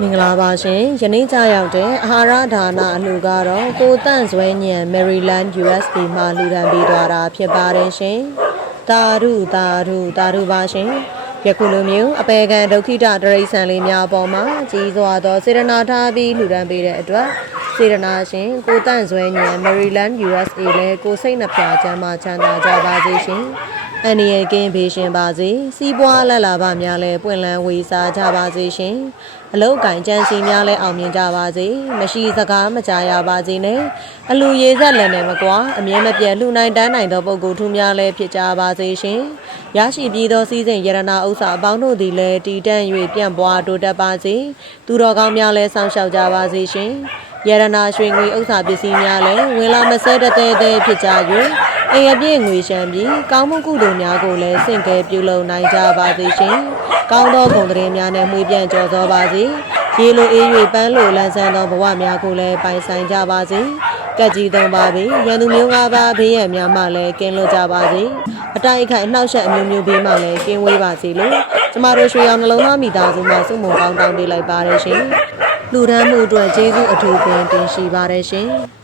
မင်္ဂလာပါရှင်ယနေ့ကြရောက်တဲ့အာဟာရဒါနအလှူကတော့ကိုတန့်ဇွဲညံ Maryland USA မှာလှူဒန်းပေးသွားတာဖြစ်ပါတယ်ရှင်တာရုတာရုတာရုပါရှင်ယခုလိုမျိုးအပေခံဒုက္ခိတတရိษံလေးများအပေါ်မှာကြီးစွာသောစေရနာထားပြီးလှူဒန်းပေးတဲ့အတွက်စေရနာရှင်ကိုတန့်ဇွဲညံ Maryland USA လဲကိုစိတ်နှပြချမ်းသာချမ်းသာကြပါစေရှင် အန်ဒီရဲ့ကင်းဖေးရှင်ပါစေစီးပွားလက်လာပါများလဲပွင့်လန်းဝေစားကြပါစေရှင်အလုတ်ကင်ကြံစီများလဲအောင်မြင်ကြပါစေမရှိစကားမကြရပါစေနဲ့အလူရေဆက်လည်းနဲ့မကွာအမြဲမပြတ်လှူနိုင်တန်းနိုင်သောပုဂ္ဂိုလ်ထူးများလဲဖြစ်ကြပါစေရှင်ရရှိပြီးသောစီစဉ်ယရနာဥစ္စာအပေါင်းတို့သည်လည်းတည်တံ့၍ပြန့်ပွားတိုးတက်ပါစေသူတော်ကောင်းများလဲစောင့်ရှောက်ကြပါစေရှင်ယရနာရွှေငွေဥစ္စာပစ္စည်းများလည်းဝင်လာမဆဲတဲ့တဲ့တဲ့ဖြစ်ကြ၍ အိမ်အပြည့်ငွေရှမ်းပြီးကောင်းမှုကုသိုလ်များကိုလည်းစင့်ကဲပြုလုပ်နိုင်ကြပါစေရှင်။ကောင်းသောဂုဏ်သတင်းများနဲ့မှွေပြန့်ကျော်သောပါစေ။ရေလိုအေး၍ပန်းလိုလန်းဆန်းသောဘဝများကိုလည်းပိုင်ဆိုင်ကြပါစေ။ကက်ကြီးသုံးပါပြီ။ရန်သူမျိုးငါးပါးဘေးရန်များမှလည်းကင်းလွတ်ကြပါစေ။အတိုက်အခိုက်အနှောက်အယှက်အမျိုးမျိုးဘေးမှလည်းကင်းဝေးပါစေလို့ကျမတို့ရွှေရောင်နှလုံးသားမိသားစုမှစုမုံကောင်းတောင်းပေးလိုက်ပါရရှင်။လူဒန်းမှုအတွက်ကျေးဇူးအထူးပင်တင်ရှိပါတယ်ရှင်။